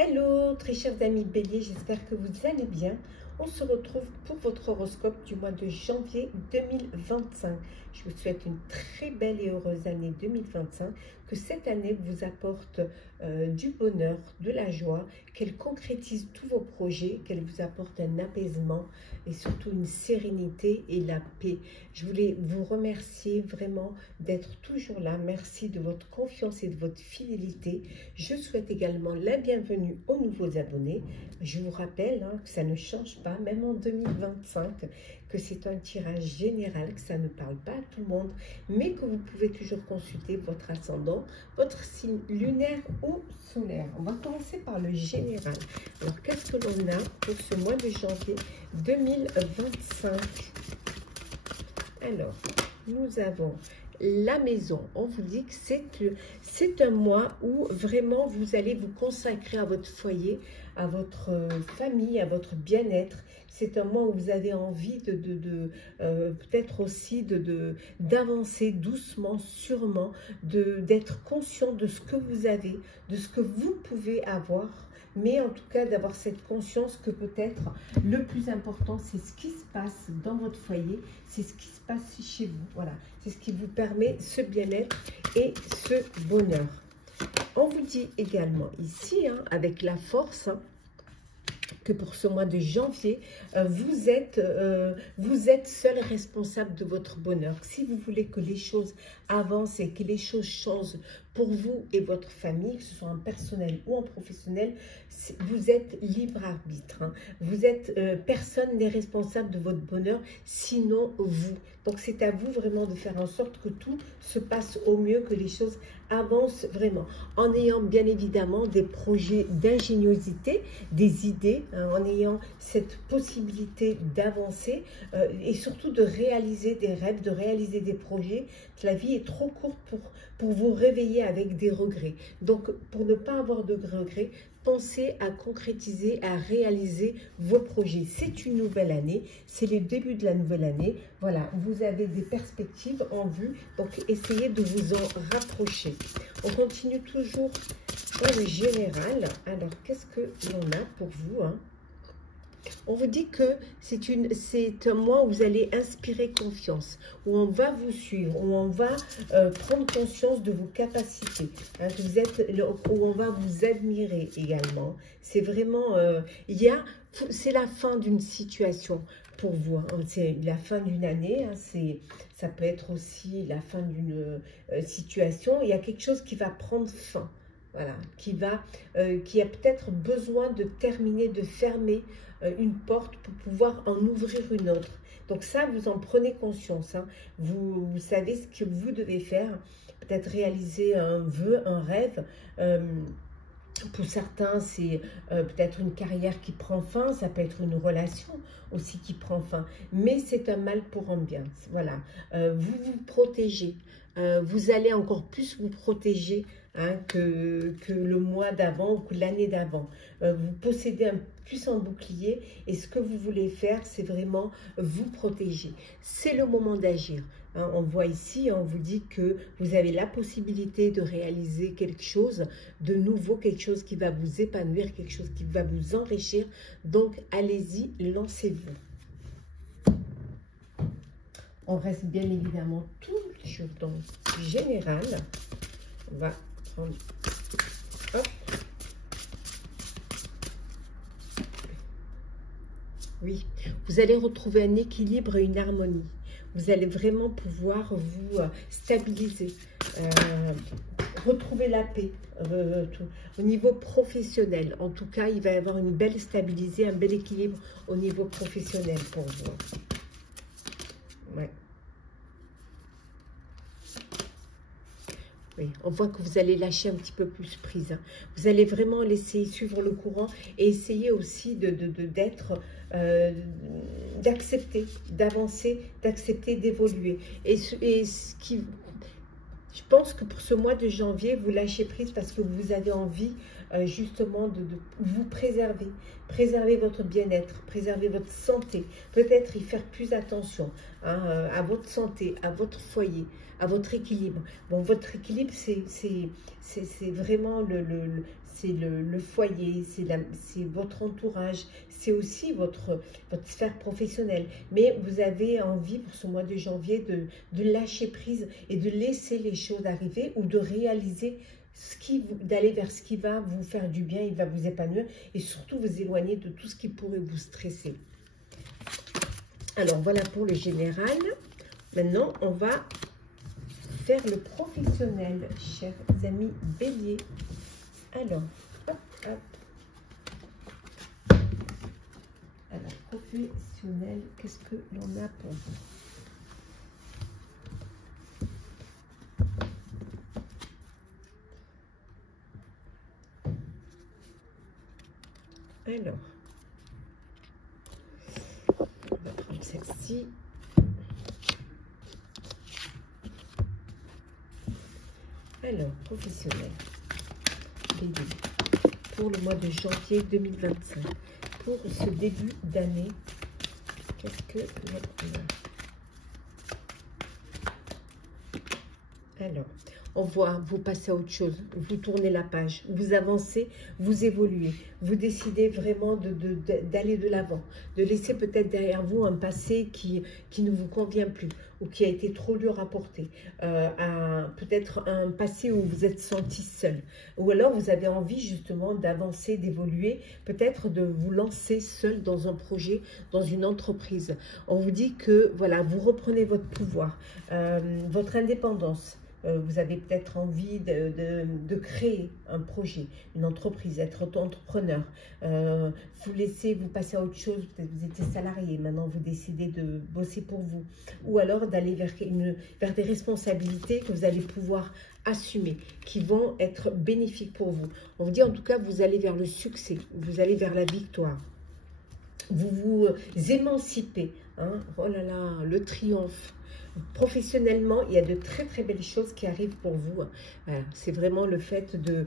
Hello, très chers amis Bélier, j'espère que vous allez bien. On se retrouve pour votre horoscope du mois de janvier 2025. Je vous souhaite une très belle et heureuse année 2025, que cette année vous apporte du bonheur, de la joie, qu'elle concrétise tous vos projets, qu'elle vous apporte un apaisement et surtout une sérénité et la paix. Je voulais vous remercier vraiment d'être toujours là. Merci de votre confiance et de votre fidélité. Je souhaite également la bienvenue aux nouveaux abonnés. Je vous rappelle que ça ne change pas, même en 2025, que c'est un tirage général, que ça ne parle pas à tout le monde, mais que vous pouvez toujours consulter votre ascendant, votre signe lunaire ou solaire. On va commencer par le général. Alors, qu'est-ce que l'on a pour ce mois de janvier 2025? Alors, nous avons la maison. On vous dit que c'est un mois où vraiment vous allez vous consacrer à votre foyer, à votre famille, à votre bien-être. C'est un mois où vous avez envie peut-être aussi d'avancer doucement, sûrement, d'être conscient de ce que vous avez, de ce que vous pouvez avoir. Mais en tout cas, d'avoir cette conscience que peut-être le plus important, c'est ce qui se passe dans votre foyer, c'est ce qui se passe chez vous. Voilà, c'est ce qui vous permet ce bien-être et ce bonheur. On vous dit également ici, avec la force, que pour ce mois de janvier, vous êtes seul responsable de votre bonheur. Si vous voulez que les choses avancent et que les choses changent pour vous et votre famille, que ce soit en personnel ou en professionnel, vous êtes libre arbitre. Vous êtes, personne n'est responsable de votre bonheur, sinon vous. Donc c'est à vous vraiment de faire en sorte que tout se passe au mieux, que les choses avancent vraiment, en ayant bien évidemment des projets d'ingéniosité, des idées, en ayant cette possibilité d'avancer et surtout de réaliser des rêves, de réaliser des projets. La vie est trop courte pour vous réveiller avec des regrets. Donc, pour ne pas avoir de regrets, pensez à concrétiser, à réaliser vos projets. C'est une nouvelle année, c'est le début de la nouvelle année. Voilà, vous avez des perspectives en vue, donc essayez de vous en rapprocher. On continue toujours dans le général. Alors, qu'est-ce que l'on a pour vous, On vous dit que c'est un mois où vous allez inspirer confiance, où on va vous suivre, où on va prendre conscience de vos capacités, où on va vous admirer également. C'est vraiment, c'est la fin d'une situation pour vous. C'est la fin d'une année, ça peut être aussi la fin d'une situation. Il y a quelque chose qui va prendre fin. Voilà, qui a peut-être besoin de terminer, de fermer une porte pour pouvoir en ouvrir une autre. Donc ça, vous en prenez conscience. Vous savez ce que vous devez faire. Peut-être réaliser un vœu, un rêve. Pour certains, c'est peut-être une carrière qui prend fin. Ça peut être une relation aussi qui prend fin. Mais c'est un mal pour un bien. Voilà, vous vous protégez. Vous allez encore plus vous protéger que le mois d'avant ou que l'année d'avant. Vous possédez un puissant bouclier et ce que vous voulez faire, c'est vraiment vous protéger. C'est le moment d'agir. On voit ici, on vous dit que vous avez la possibilité de réaliser quelque chose de nouveau, quelque chose qui va vous épanouir, quelque chose qui va vous enrichir. Donc, allez-y, lancez-vous. On reste bien évidemment toujours dans le général. On va prendre... Hop. Oui, vous allez retrouver un équilibre et une harmonie. Vous allez vraiment pouvoir vous stabiliser, retrouver la paix au niveau professionnel. En tout cas, il va y avoir une belle stabilité, un bel équilibre au niveau professionnel pour vous. Ouais. Oui, on voit que vous allez lâcher un petit peu plus prise. Vous allez vraiment laisser suivre le courant et essayer aussi d'accepter, d'avancer, d'accepter, d'évoluer. Je pense que pour ce mois de janvier, vous lâchez prise parce que vous avez envie justement de vous préserver votre bien-être, préserver votre santé, peut-être y faire plus attention, hein, à votre santé, à votre foyer, à votre équilibre. Bon, votre équilibre, c'est vraiment le foyer, c'est votre entourage, c'est aussi votre sphère professionnelle. Mais vous avez envie pour ce mois de janvier de lâcher prise et de laisser les choses arriver ou de réaliser d'aller vers ce qui va vous faire du bien, il va vous épanouir et surtout vous éloigner de tout ce qui pourrait vous stresser. Alors voilà pour le général. Maintenant, on va faire le professionnel, chers amis bélier. Alors, hop, hop. Alors, professionnel, qu'est-ce que l'on a pour vous? Alors, on va prendre celle-ci. Alors, professionnel, bélier, pour le mois de janvier 2025, pour ce début d'année, qu'est-ce que l'on a? Alors, on voit, vous passez à autre chose, vous tournez la page, vous avancez, vous évoluez, vous décidez vraiment d'aller de l'avant, de laisser peut-être derrière vous un passé qui ne vous convient plus ou qui a été trop dur à porter, peut-être un passé où vous êtes senti seul, ou alors vous avez envie justement d'avancer, d'évoluer, peut-être de vous lancer seul dans un projet, dans une entreprise. On vous dit que voilà, vous reprenez votre pouvoir, votre indépendance. Vous avez peut-être envie de créer un projet, une entreprise, être auto-entrepreneur. Vous laissez, vous passer à autre chose, peut-être vous étiez salarié, maintenant vous décidez de bosser pour vous. Ou alors d'aller vers des responsabilités que vous allez pouvoir assumer, qui vont être bénéfiques pour vous. On vous dit en tout cas, vous allez vers le succès, vous allez vers la victoire. Vous vous émancipez. Hein? Oh là là, le triomphe. Professionnellement, il y a de très très belles choses qui arrivent pour vous. Voilà, c'est vraiment le fait de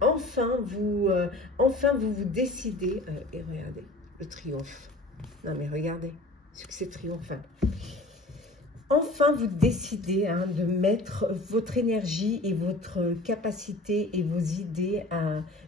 enfin vous décidez et regardez le triomphe. Non mais regardez, succès triomphal. Enfin, vous décidez de mettre votre énergie et votre capacité et vos idées,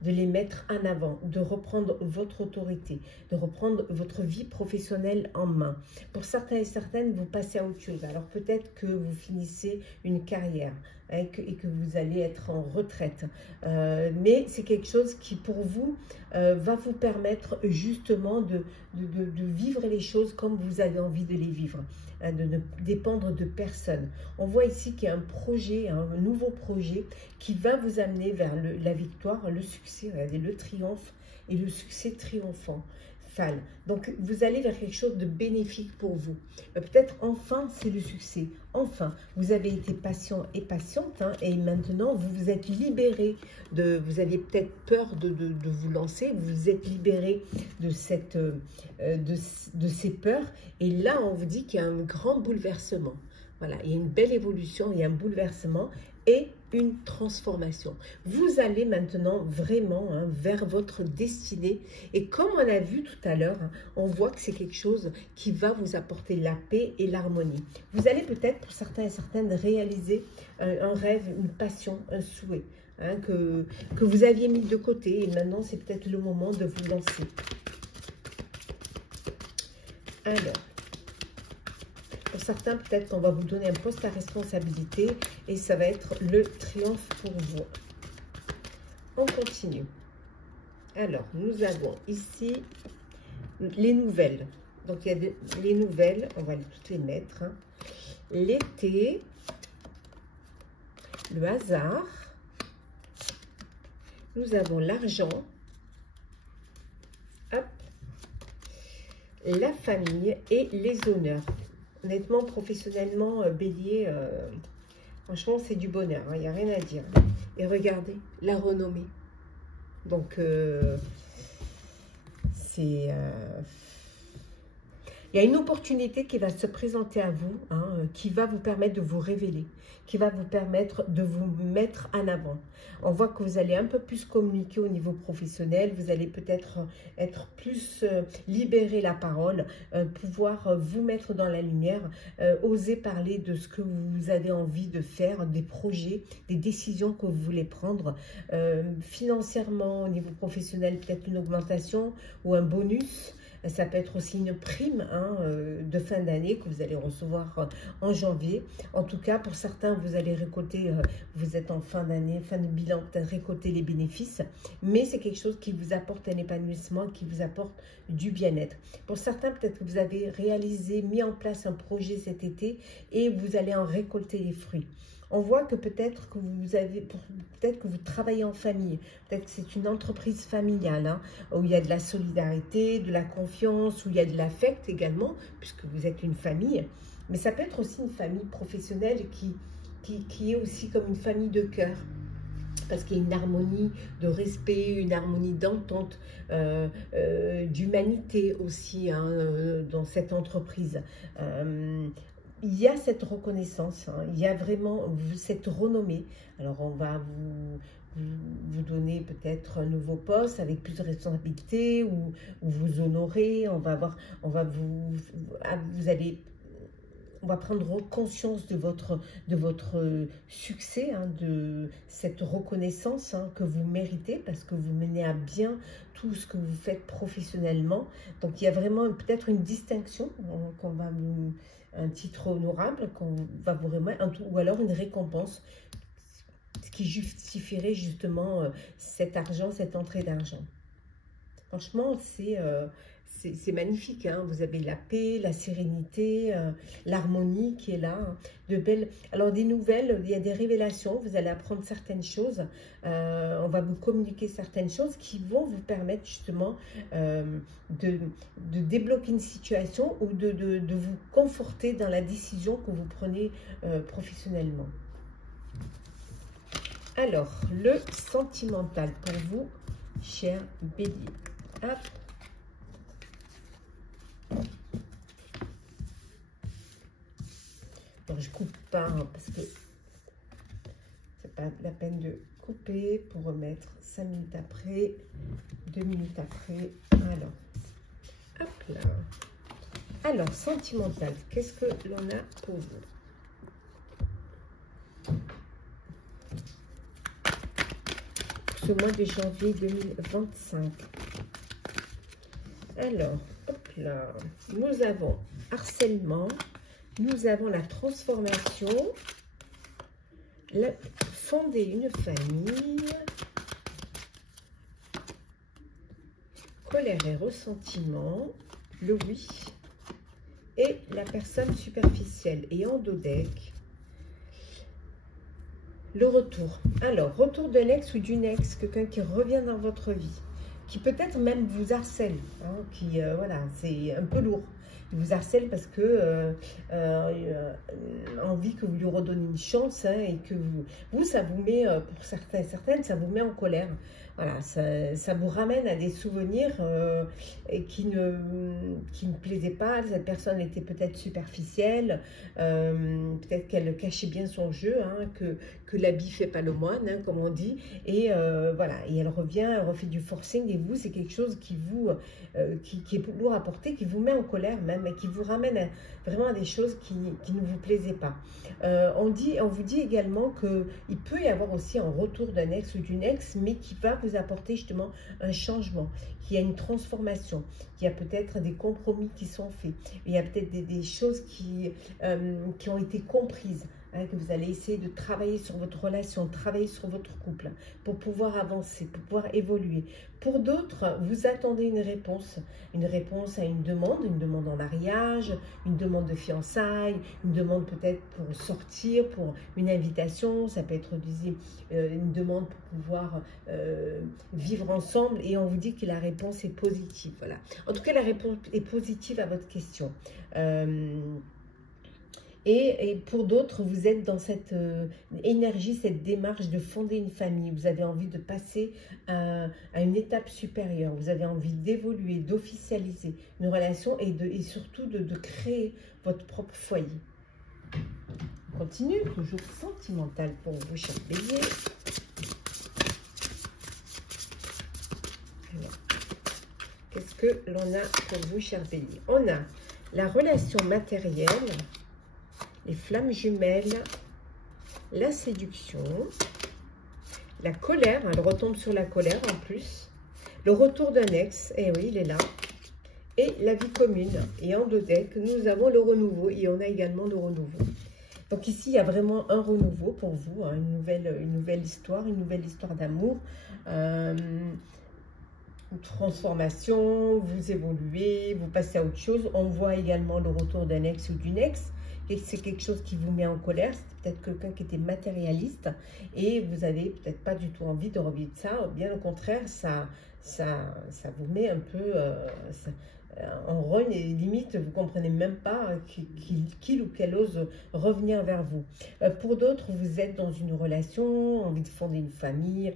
de les mettre en avant, de reprendre votre autorité, de reprendre votre vie professionnelle en main. Pour certains et certaines, vous passez à autre chose. Alors peut-être que vous finissez une carrière et que vous allez être en retraite. Mais c'est quelque chose qui, pour vous, va vous permettre justement de vivre les choses comme vous avez envie de les vivre. De ne dépendre de personne. On voit ici qu'il y a un projet, un nouveau projet qui va vous amener vers la victoire, le succès, regardez, le triomphe et le succès triomphant. Donc, vous allez vers quelque chose de bénéfique pour vous. Peut-être enfin, c'est le succès. Enfin, vous avez été patient et patiente et maintenant, vous vous êtes libéré vous aviez peut-être peur de vous lancer, vous vous êtes libéré de ces peurs. Et là, on vous dit qu'il y a un grand bouleversement. Voilà, il y a une belle évolution, il y a un bouleversement et une transformation. Vous allez maintenant vraiment vers votre destinée. Et comme on a vu tout à l'heure, on voit que c'est quelque chose qui va vous apporter la paix et l'harmonie. Vous allez peut-être, pour certains et certaines, réaliser un rêve, une passion, un souhait que vous aviez mis de côté. Et maintenant, c'est peut-être le moment de vous lancer. Alors, pour certains, peut-être qu'on va vous donner un poste à responsabilité et ça va être le triomphe pour vous. On continue. Alors, nous avons ici les nouvelles. Donc, il y a les nouvelles, on va toutes les mettre. L'été, le hasard, nous avons l'argent, hop, la famille et les honneurs. Honnêtement, professionnellement, bélier, franchement, c'est du bonheur. Il n'y a rien à dire. Et regardez, la renommée. Donc, c'est Il y a une opportunité qui va se présenter à vous, hein, qui va vous permettre de vous révéler, qui va vous permettre de vous mettre en avant. On voit que vous allez un peu plus communiquer au niveau professionnel, vous allez peut-être être plus libérer la parole, pouvoir vous mettre dans la lumière, oser parler de ce que vous avez envie de faire, des projets, des décisions que vous voulez prendre. Financièrement, au niveau professionnel, peut-être une augmentation ou un bonus. Ça peut être aussi une prime hein, de fin d'année que vous allez recevoir en janvier. En tout cas, pour certains, vous allez récolter, vous êtes en fin d'année, fin de bilan, peut-être récolter les bénéfices. Mais c'est quelque chose qui vous apporte un épanouissement, qui vous apporte du bien-être. Pour certains, peut-être que vous avez réalisé, mis en place un projet cet été et vous allez en récolter les fruits. On voit que peut-être que vous travaillez en famille, peut-être que c'est une entreprise familiale, hein, où il y a de la solidarité, de la confiance, où il y a de l'affect également, puisque vous êtes une famille. Mais ça peut être aussi une famille professionnelle qui est aussi comme une famille de cœur. Parce qu'il y a une harmonie de respect, une harmonie d'entente, d'humanité aussi hein, dans cette entreprise. Il y a cette reconnaissance, hein, il y a vraiment cette renommée. Alors, on va vous donner peut-être un nouveau poste avec plus de responsabilités ou vous honorer. On va prendre conscience de votre succès, hein, de cette reconnaissance hein, que vous méritez parce que vous menez à bien tout ce que vous faites professionnellement. Donc, il y a vraiment peut-être une distinction qu'on va vous... un titre honorable qu'on va vous remettre, ou alors une récompense, ce qui justifierait justement cet argent, cette entrée d'argent. Franchement, c'est magnifique, hein. Vous avez la paix, la sérénité, l'harmonie qui est là, hein. De belles... Alors, des nouvelles, il y a des révélations, vous allez apprendre certaines choses, on va vous communiquer certaines choses qui vont vous permettre justement de débloquer une situation ou de vous conforter dans la décision que vous prenez professionnellement. Alors, le sentimental pour vous, cher Bélier. Hop. Donc, je coupe pas hein, parce que c'est pas la peine de couper pour remettre 5 minutes après, 2 minutes après. Alors, hop là. Alors, sentimental, qu'est-ce que l'on a pour vous? Ce mois de janvier 2025. Alors, hop là, nous avons harcèlement, nous avons la transformation, fonder une famille, colère et ressentiment, le oui, et la personne superficielle. Et en dos deck, le retour. Alors, retour d'un ex ou d'une ex, quelqu'un qui revient dans votre vie, qui peut-être même vous harcèle, hein, voilà, c'est un peu lourd. Il vous harcèle parce que envie que vous lui redonnez une chance hein, et que vous, ça vous met, pour certains et certaines, ça vous met en colère. Voilà, ça vous ramène à des souvenirs qui ne plaisaient pas. Cette personne était peut-être superficielle, peut-être qu'elle cachait bien son jeu, hein, que l'habit fait pas le moine, hein, comme on dit. Et voilà, et elle revient, elle refait du forcing. Et vous, c'est quelque chose qui est lourd à porter, qui vous met en colère même, et qui vous ramène vraiment à des choses qui ne vous plaisaient pas. On vous dit également qu'il peut y avoir aussi un retour d'un ex ou d'une ex, mais qui va vous apporter justement un changement, qu'il y a une transformation, qu'il y a peut-être des compromis qui sont faits, il y a peut-être des choses qui ont été comprises. Hein, que vous allez essayer de travailler sur votre relation, travailler sur votre couple pour pouvoir avancer, pour pouvoir évoluer. Pour d'autres, vous attendez une réponse à une demande en mariage, une demande de fiançailles, une demande peut-être pour sortir, pour une invitation, ça peut être une demande pour pouvoir vivre ensemble et on vous dit que la réponse est positive. Voilà. En tout cas, la réponse est positive à votre question. Et pour d'autres, vous êtes dans cette énergie, cette démarche de fonder une famille. Vous avez envie de passer à une étape supérieure. Vous avez envie d'évoluer, d'officialiser une relation et surtout de créer votre propre foyer. On continue, toujours sentimental pour vous, chers béliers. Qu'est-ce que l'on a pour vous, chers béliers? On a la relation matérielle, les flammes jumelles, la séduction, la colère, elle retombe sur la colère en plus, le retour d'un ex, et oui, il est là, et la vie commune. Et en 2 decks, nous avons le renouveau, et on a également le renouveau. Donc ici, il y a vraiment un renouveau pour vous, hein, une nouvelle histoire d'amour, une transformation, vous évoluez, vous passez à autre chose. On voit également le retour d'un ex ou d'une ex. Et c'est quelque chose qui vous met en colère. C'est peut-être quelqu'un qui était matérialiste et vous avez peut-être pas du tout envie de revivre ça. Bien au contraire, ça vous met un peu en rogne et limite, vous comprenez même pas qu'il ou qu'elle ose revenir vers vous. Pour d'autres, vous êtes dans une relation, envie de fonder une famille.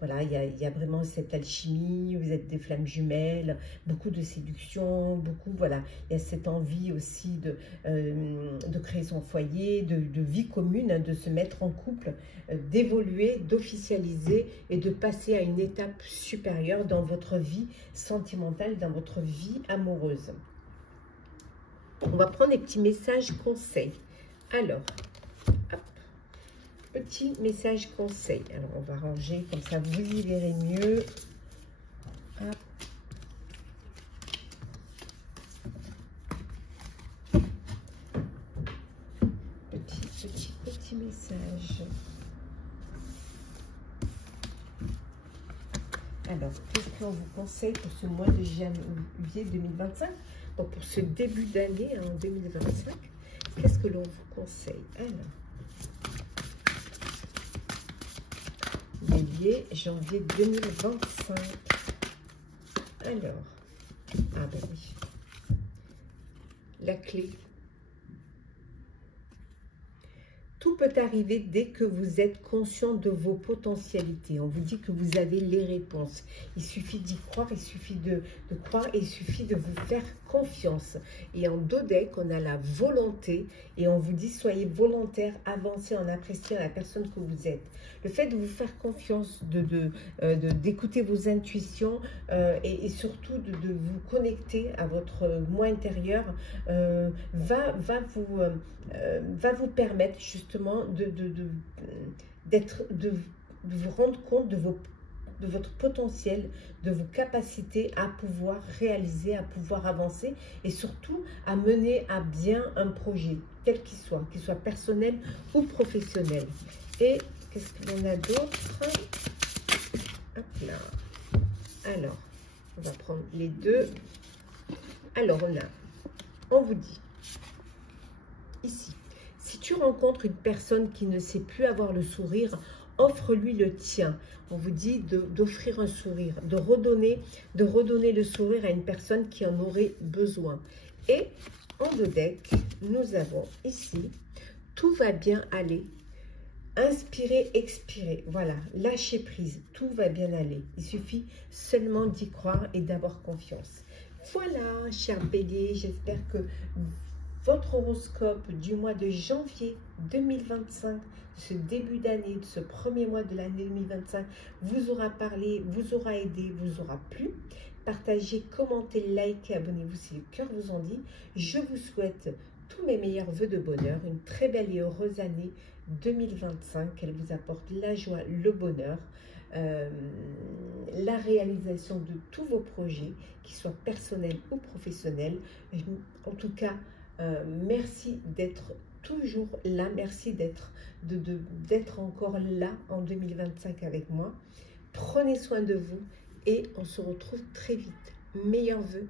Voilà, il y a vraiment cette alchimie, vous êtes des flammes jumelles, beaucoup de séduction, beaucoup, voilà, il y a cette envie aussi de créer son foyer, de vie commune, hein, de se mettre en couple, d'évoluer, d'officialiser et de passer à une étape supérieure dans votre vie sentimentale, dans votre vie amoureuse. On va prendre des petits messages conseils. Alors, hop. Petit message conseil. Alors, on va ranger, comme ça vous y verrez mieux. Hop. Petit message. Alors, qu'est-ce qu'on vous conseille pour ce mois de janvier 2025? Donc, pour ce début d'année en 2025, qu'est-ce que l'on vous conseille? Alors, Bélier, janvier 2025. Alors, ah ben oui, la clé. Tout peut arriver dès que vous êtes conscient de vos potentialités. On vous dit que vous avez les réponses. Il suffit d'y croire, il suffit de croire, et il suffit de vous faire confiance. Et en 2 decks, on a la volonté et on vous dit soyez volontaire, avancez en appréciant la personne que vous êtes. Le fait de vous faire confiance, d'écouter vos intuitions et surtout de vous connecter à votre moi intérieur va vous permettre justement de vous rendre compte de votre potentiel, de vos capacités à pouvoir réaliser, à pouvoir avancer et surtout à mener à bien un projet, quel qu'il soit personnel ou professionnel. Et qu'est-ce qu'on a d'autre? Hop là. Alors, on va prendre les deux. Alors, on vous dit, ici, si tu rencontres une personne qui ne sait plus avoir le sourire, offre-lui le tien. On vous dit d'offrir un sourire, de redonner le sourire à une personne qui en aurait besoin. Et en 2 decks, nous avons ici, tout va bien aller. Inspirez, expirez. Voilà, lâchez prise. Tout va bien aller. Il suffit seulement d'y croire et d'avoir confiance. Voilà, chers béliers, j'espère que votre horoscope du mois de janvier 2025, ce début d'année, de ce premier mois de l'année 2025, vous aura parlé, vous aura aidé, vous aura plu. Partagez, commentez, likez, abonnez-vous si le cœur vous en dit. Je vous souhaite tous mes meilleurs vœux de bonheur, une très belle et heureuse année 2025, qu'elle vous apporte la joie, le bonheur, la réalisation de tous vos projets, qu'ils soient personnels ou professionnels. En tout cas, merci d'être toujours là, merci d'être encore là en 2025 avec moi. Prenez soin de vous et on se retrouve très vite. Meilleurs vœux.